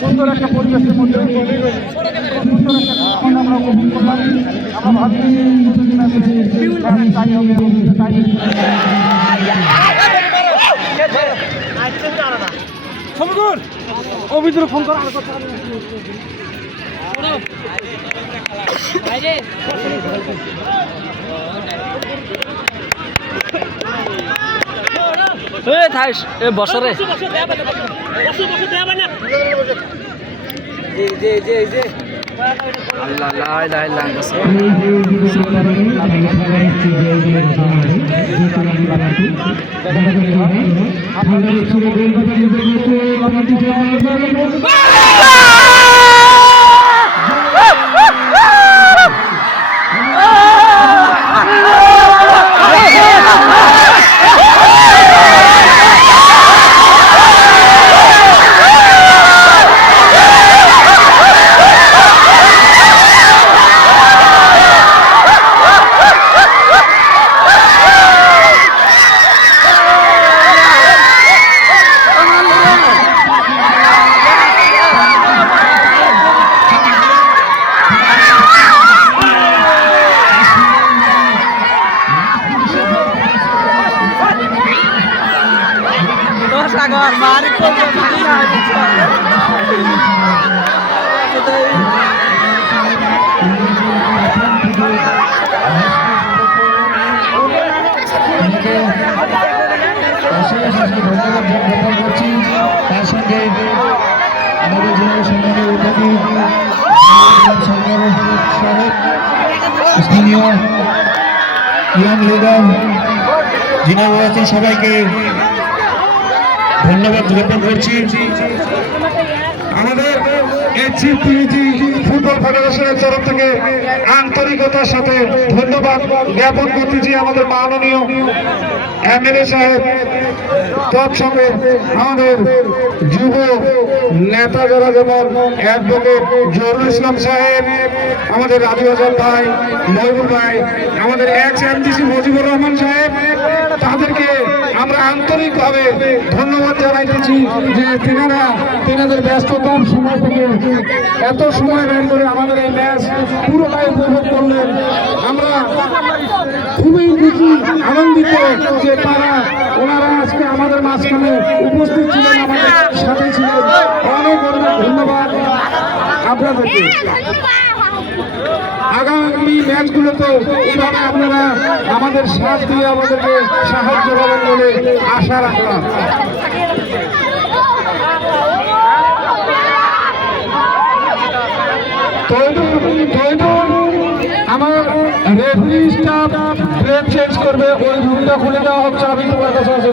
সুন্দর একটা পরিবেশের মধ্যে সুন্দর একটা আমরা উপভোগ করলাম। আমরা ভাবি তাই হবে তাই সমুদ্র অভিযোগ ফোন করা বছরে ধন্যবাদ জ্ঞাপন করছি। তার সঙ্গে আমাদের জেলার সম্মানীয় অতিথি স্থানীয় ইয়ং লিডার যিনি রয়েছেন সবাইকে ধন্যবাদ জ্ঞাপন করছি। আমাদের ফুটবল ফেডারেশনের তরফ থেকে আন্তরিকতার সাথে ধন্যবাদ জ্ঞাপন করতেছি আমাদের মাননীয় এমএলএ সাহেব, তৎসঙ্গে আমাদের যুব নেতা যারা যেমন অ্যাডভোকেট জহুরুল ইসলাম সাহেব, আমাদের রাজু আজাদ ভাই, মহিবুল ভাই, আমাদের এক্স এমডিসি মুজিবুর রহমান সাহেব, তাদেরকে আমরা আন্তরিকভাবে ধন্যবাদ জানাইতেছি যে তেনাদের ব্যস্ততার সময় থেকে এত সময় বের করে আমাদের এই ম্যাচ পুরোটাই উপভোগ করলেন। আমরা খুবই খুশি আনন্দিত যে ওনারা আজকে আমাদের মাঝখানে উপস্থিত ছিলেন, আমাদের সাথে ছিলেন। অনেক অনেক ধন্যবাদ আপনাদেরকে। আগামী ম্যাচগুলোতেও এইভাবে আপনারা আমাদের সাথ দিয়ে আমাদেরকে সাহায্য করবেন বলে আশা রাখলাম। আমার রেফারি স্টাফ ব্রেক চেঞ্জ করবে, ওই রুমটা খুলে দেওয়া হচ্ছে। আমি তোমার কাছে আছে